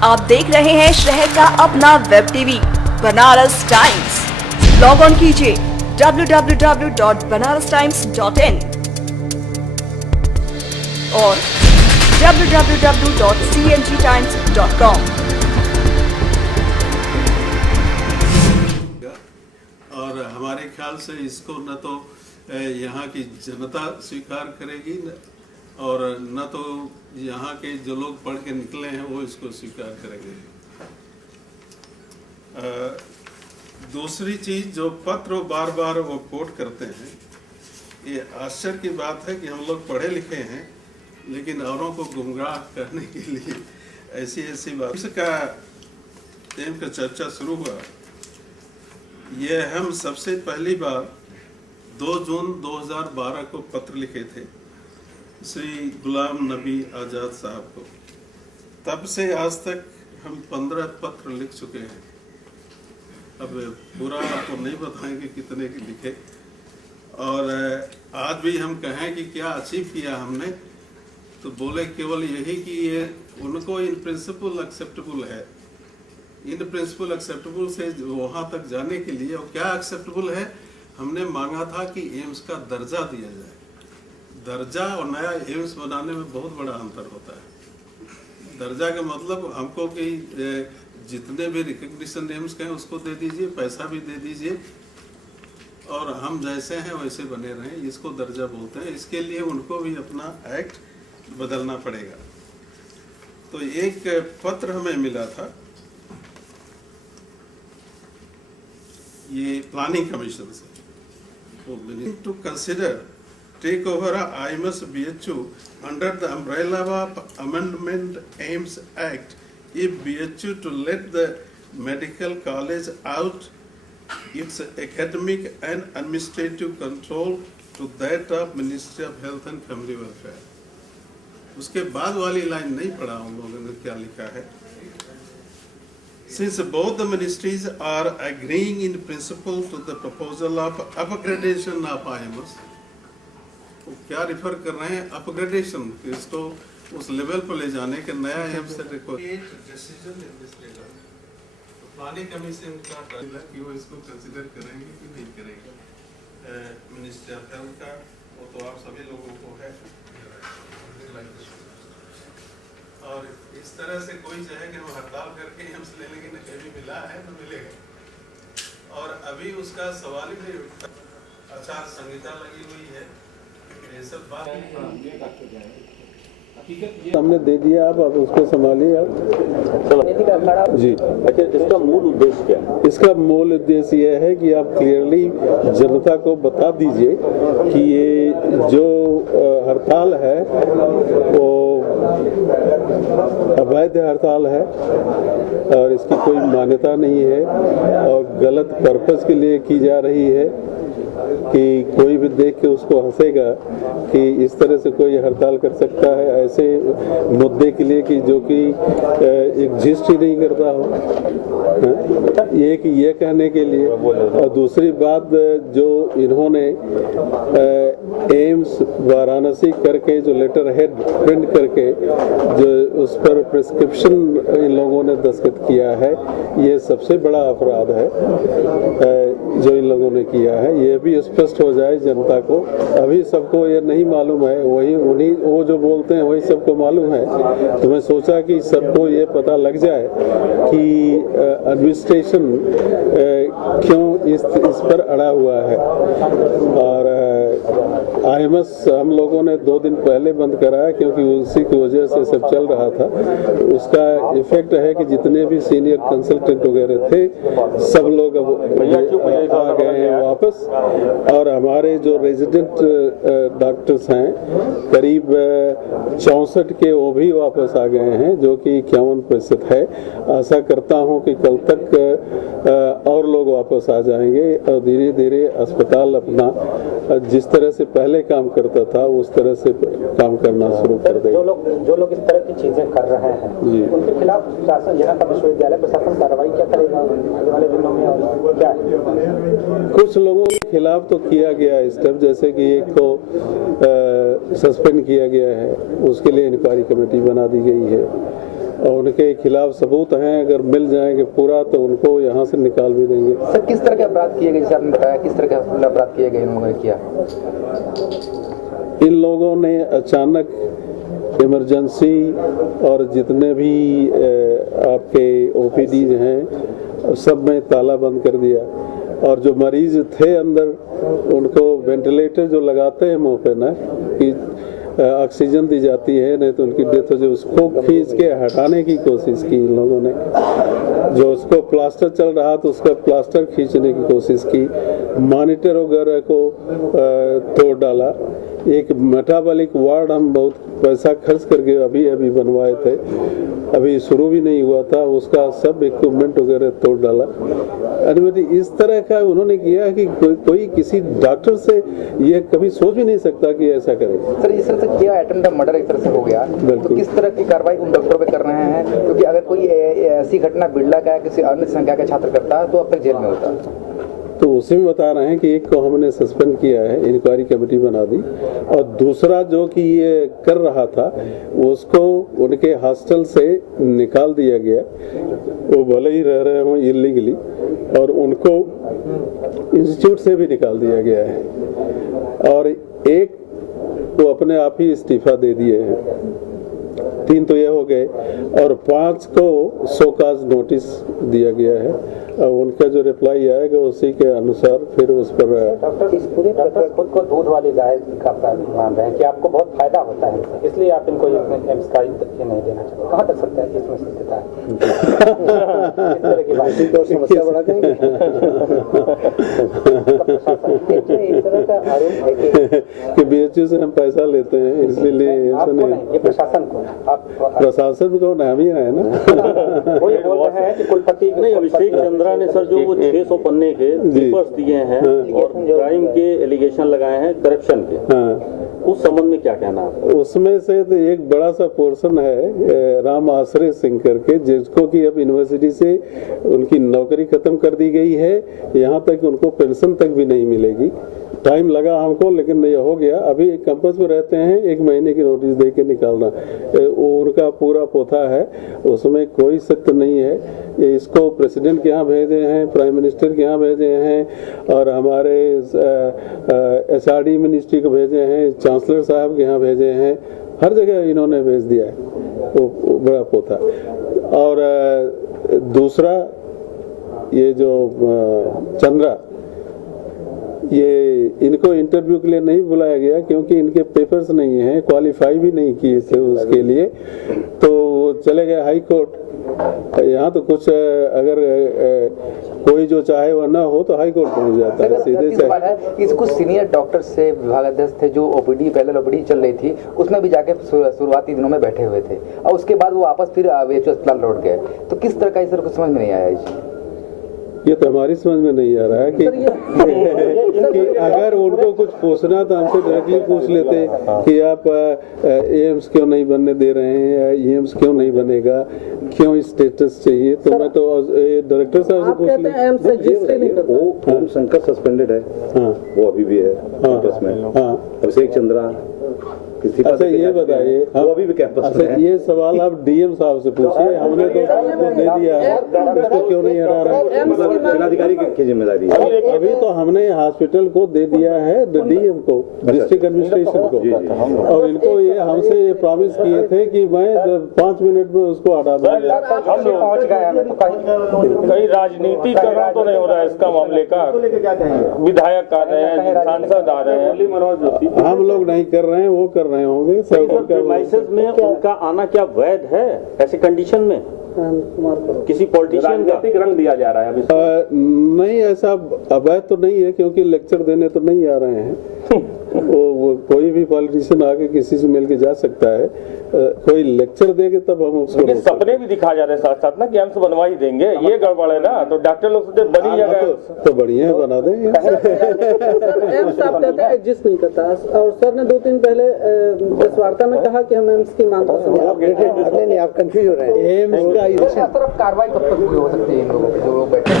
आप देख रहे हैं शहर का अपना web TV Banaras times. Log on कीजिए www.banarastimes.in और www.cngtimes.com। और हमारे ख्याल से इसको न तो यहाँ की जनता स्वीकार करेगी और न तो यहाँ के जो लोग पढ़ के निकले हैं वो इसको स्वीकार करेंगे। दूसरी चीज जो पत्र बार बार वो कोट करते हैं, ये आश्चर्य की बात है कि हम लोग पढ़े लिखे हैं लेकिन औरों को गुमराह करने के लिए ऐसी ऐसी बात का एम का चर्चा शुरू हुआ। ये हम सबसे पहली बार 2 जून 2012 को पत्र लिखे थे श्री गुलाम नबी आजाद साहब को। तब से आज तक हम 15 पत्र लिख चुके हैं। अब पूरा आपको नहीं बताएंगे कितने की लिखे, और आज भी हम कहें कि क्या अचीव किया हमने, तो बोले केवल यही कि ये उनको इन प्रिंसिपल एक्सेप्टेबल है। इन प्रिंसिपल एक्सेप्टेबल से वहां तक जाने के लिए, और क्या एक्सेप्टेबल है, हमने मांगा था कि एम्स का दर्जा दिया जाए। दर्जा और नया एम्स बनाने में बहुत बड़ा अंतर होता है। दर्जा का मतलब हमको कि जितने भी रिकग्निशन एम्स के हैं उसको दे दीजिए, पैसा भी दे दीजिए और हम जैसे हैं वैसे बने रहें, इसको दर्जा बोलते हैं। इसके लिए उनको भी अपना एक्ट बदलना पड़ेगा। तो एक पत्र हमें मिला था ये प्लानिंग कमीशन से, to consider take over IMS BHU under the umbrella of Amendment Aims Act if BHU to let the medical college out its academic and administrative control to that of Ministry of Health and Family Welfare। उसके बाद वाली line नहीं पढ़ा उन लोगों ने क्या लिखा है। Since both the ministries are agreeing in principle to the proposal of upgradation of IMS, क्या रिफर कर रहे हैं अपग्रेडेशन, इसको उस लेवल पर ले जाने के नया एम्स से प्लानिंग कमीशन का कि वो इसको कंसीडर करेंगे कि नहीं करेंगे। मिनिस्ट्री ऑफ हेल्थ का वो तो आप सभी लोगों को है, और इस तरह से कोई चाहे कि हम हड़ताल करके एम्स ले लेंगे ना, कहीं भी मिला है तो मिलेगा। और अभी उसका सवाल ही नहीं उठता। आचार संहिता लगी हुई है, हमने दे दिया, अब उसको संभालिए आप जी। अच्छा, इसका मूल उद्देश्य क्या है? इसका मूल उद्देश्य यह है कि आप क्लियरली जनता को बता दीजिए कि ये जो हड़ताल है वो अवैध हड़ताल है और इसकी कोई मान्यता नहीं है और गलत पर्पस के लिए की जा रही है, कि कोई भी देख के उसको हंसेगा कि इस तरह से कोई हड़ताल कर सकता है ऐसे मुद्दे के लिए कि जो कि एग्जिस्ट ही नहीं करता हो। ये कहने के लिए। और दूसरी बात, जो इन्होंने एम्स वाराणसी करके जो लेटर हेड प्रिंट करके जो उस पर प्रिस्क्रिप्शन इन लोगों ने दस्तखत किया है, ये सबसे बड़ा अपराध है जो इन लोगों ने किया है। ये भी स्पष्ट हो जाए जनता को। अभी सबको ये नहीं मालूम है, वही उन्हीं वो जो बोलते हैं वही सबको मालूम है। तो मैं सोचा कि सबको ये पता लग जाए कि एडमिनिस्ट्रेशन क्यों इस पर अड़ा हुआ है। और IMS हम लोगों ने 2 दिन पहले बंद कराया क्योंकि उसी की वजह से सब चल रहा था। उसका इफेक्ट है कि जितने भी सीनियर कंसल्टेंट वगैरह थे सब लोग अब आ गए हैं वापस, और हमारे जो रेजिडेंट डॉक्टर्स हैं करीब 64 के, वो भी वापस आ गए हैं, जो कि 51% है। आशा करता हूं कि कल तक और लोग वापस आ जाएंगे और धीरे धीरे अस्पताल अपना जिस तरह से पहले काम करता था उस तरह से काम करना शुरू कर देगा। जो लोग इस तरह की चीजें कर रहे हैं उनके खिलाफ शासन जनता विश्वविद्यालय प्रशासन कार्रवाई क्या करेगा आगे वाले दिनों में, और क्या है? कुछ लोगों के खिलाफ तो किया गया स्टेप, जैसे कि एक को सस्पेंड किया गया है, उसके लिए इंक्वायरी कमेटी बना दी गई है। और उनके खिलाफ सबूत हैं, अगर मिल जाएंगे पूरा तो उनको यहाँ से निकाल भी देंगे। सर किस तरह के अपराध किए गए, जैसे आपने बताया किस तरह के अपराध किए गए इन लोगों ने किया? इन लोगों ने अचानक इमरजेंसी और जितने भी आपके ओपीडी हैं सब में ताला बंद कर दिया, और जो मरीज थे अंदर उनको वेंटिलेटर जो लगाते हैं मुंह पे ना कि ऑक्सीजन दी जाती है, नहीं तो उनकी डेथ हो जाए, उसको खींच के हटाने की कोशिश की इन लोगों ने। जो उसको प्लास्टर चल रहा तो उसका प्लास्टर खींचने की कोशिश की, मॉनिटर वगैरह को तोड़ डाला। एक मेटाबॉलिक वार्ड हम बहुत पैसा खर्च करके अभी बनवाए थे, अभी शुरू भी नहीं हुआ था, उसका सब इक्विपमेंट वगैरह तोड़ डाला। अनुमति इस तरह का उन्होंने किया कि कोई किसी डॉक्टर से ये कभी सोच भी नहीं सकता कि ऐसा करे। सर इस तरह से किया अटेम्प्ट मर्डर एक तरह से हो गया, तो किस तरह की कार्रवाई उन डॉक्टरों पे कर रहे हैं? क्योंकि अगर कोई ऐसी घटना बिरला का किसी अन्य संख्या का छात्र करता है तो अब तक जेल में होता है। तो उसी में बता रहे हैं कि एक को हमने सस्पेंड किया है, इंक्वायरी कमेटी बना दी, और दूसरा जो कि ये कर रहा था उसको उनके हॉस्टल से निकाल दिया गया। वो भले ही रह रहे हों इलीगली, और उनको इंस्टीट्यूट से भी निकाल दिया गया है, और एक वो अपने आप ही इस्तीफा दे दिए हैं। 3 तो ये हो गए, और 5 को शोकाज नोटिस दिया गया है, और उनका जो रिप्लाई आएगा उसी के अनुसार फिर उस पर। डॉक्टर इस पूरे प्रकरण खुद को दूध वाली गाय का मान रहे हैं कि आपको बहुत फायदा होता है, इसलिए आप इनको एम्स का ये नहीं देना चाहते। कहाँ तक सकता है इसमें सत्यता है? इस तरह की बात तो समस्या बढ़ा देंगे। इस तरह का आरोप है कि बीएचयू से हम पैसा लेते हैं, इसलिए ये प्रशासन को, आप प्रशासन को नाम ही है ना। वो ये बोल रहे हैं कि कुलपति नहीं, अभिषेक चंद्रा ने सर जो वो 600 पन्ने के पेपर्स दिए हैं और क्राइम के एलिगेशन लगाए हैं करप्शन के, उस संबंध में क्या कहना है? उसमें से तो एक बड़ा सा पोर्शन है राम आश्रय सिंह करके, जिसको कि अब यूनिवर्सिटी से उनकी नौकरी खत्म कर दी गई है, यहाँ तक उनको पेंशन तक भी नहीं मिलेगी। टाइम लगा हमको, लेकिन ये हो गया। अभी एक कैंपस में रहते हैं, 1 महीने की नोटिस दे के निकालना, उनका पूरा पोथा है, उसमें कोई सत्य नहीं है। ये इसको प्रेसिडेंट के यहाँ भेजे हैं, प्राइम मिनिस्टर के यहाँ भेजे हैं, और हमारे SRD मिनिस्ट्री को भेजे हैं, चांसलर साहब के यहाँ भेजे हैं, हर जगह इन्होंने भेज दिया है वो बड़ा पोथा। और दूसरा ये जो चंद्रा, ये इनको इंटरव्यू के लिए नहीं बुलाया गया क्योंकि इनके पेपर्स नहीं हैं, क्वालिफाई भी नहीं किए थे उसके लिए, तो चले गए हाई कोर्ट। यहाँ तो कुछ अगर कोई जो चाहे वह ना हो तो हाई कोर्ट पहुँच जाता है सीधे से। इस कुछ सीनियर डॉक्टर से विभागाध्यक्ष थे जो ओपीडी पहले ओपीडी चल रही थी, उसमें भी जाके शुरुआती दिनों में बैठे हुए थे, और उसके बाद वो वापस फिर अस्पताल लौट गए। तो किस तरह का इस तरह कुछ समझ में नहीं आया? ये तो हमारी समझ में नहीं आ रहा है कि अगर उनको कुछ पूछना तो हमसे डायरेक्टली पूछ लेते कि आप एम्स क्यों नहीं बनने दे रहे हैं, एम्स क्यों नहीं बनेगा, क्यों स्टेटस चाहिए, तो मैं तो डायरेक्टर साहब से पूछ लें। वो शंकर सस्पेंडेड है, वो अभी भी है कैंपस में। अभिषेक चंद्रा अच्छा ये बताइए, वो अभी भी कैंपस में है। ये सवाल आप डीएम साहब से पूछिए, हमने तो दे दिया है, उसको क्यों नहीं हटा रहा? जिलाधिकारी की जिम्मेदारी है। अभी तो हमने हॉस्पिटल को दे दिया है डीएम को, डिस्ट्रिक्ट एडमिनिस्ट्रेशन को, और इनको ये हमसे ये प्रॉमिस किए थे कि मैं 5 मिनट में उसको हटा दूंगा। कहीं राजनीतिकरण तो नहीं हो रहा है इसका मामले का? विधायक आ रहे हैं, सांसद आ रहे हैं, हम लोग नहीं कर रहे हैं, वो कर रहे होंगे। प्रीमाइसेस में उनका आना क्या वैध है ऐसे कंडीशन में? किसी पॉलिटिशियन का रंग दिया जा रहा है अभी? नहीं, ऐसा अवैध तो नहीं है, क्योंकि लेक्चर देने तो नहीं आ रहे हैं। वो कोई भी पॉलिटिशियन आके किसी से मिल के जा सकता है, कोई लेक्चर देके तब हम उसको। सपने भी दिखा जा रहे हैं साथ साथ ना कि एम्स बनवा ही देंगे, ये गड़बड़ है ना। तो डॉक्टर लोग सोचते बनी जगह तो बढ़िया है, बना देंगे। एम्स आप कहते हैं एग्जिस्ट नहीं करता, और सर ने 2 दिन पहले प्रेस वार्ता में कहा कि हम एम्स की मांग नहीं, आप कंफ्यूज हो रहे हैं। एम्स का तरफ कार्रवाई कब तक पूरी हो सकती है इन लोगों पे जो लोग बैठे हैं?